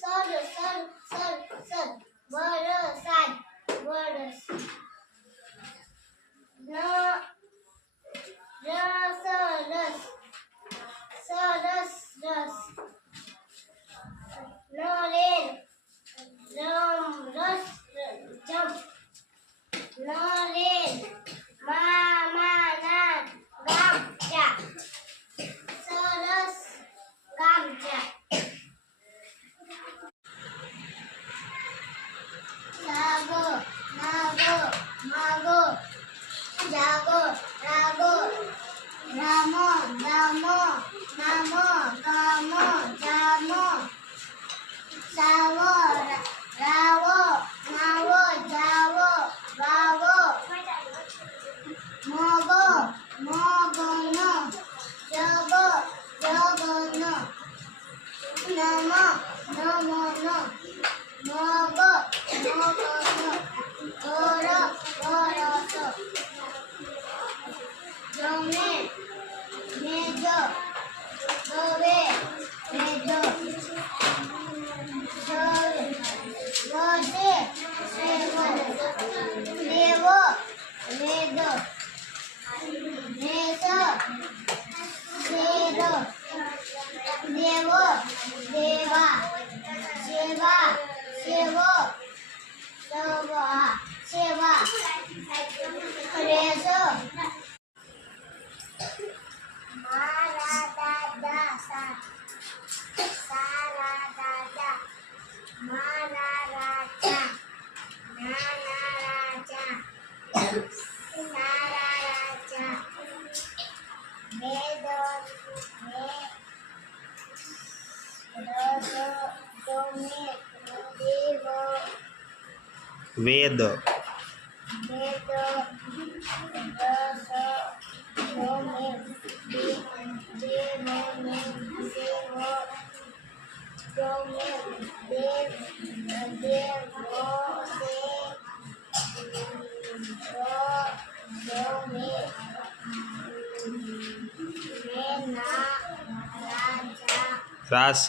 sir વરસાદ રસ રસ નરેન રસ જમ નરેન મામાના ગામચા સરસ ગામચા જાગો નાગો માગો જાગો રાગો રામો દામો નામો ગામો જામો સાવો રાવો નાવો જાવો વાવો મોગો મોગનો જગો જગનો નમો નમોનો મોગો મોગનો ઓરો ઓરસો જમે મેજો ગવે મેજો ગદે સેવન દેવો વેદો રેસો સેદો દેવો દેવા સેવા સેવો સવા સેવા રેસો મારા દાદા સારા દાદા મારા રાજા નાના રાજા સારા રાજા વેદો વેદ રાસ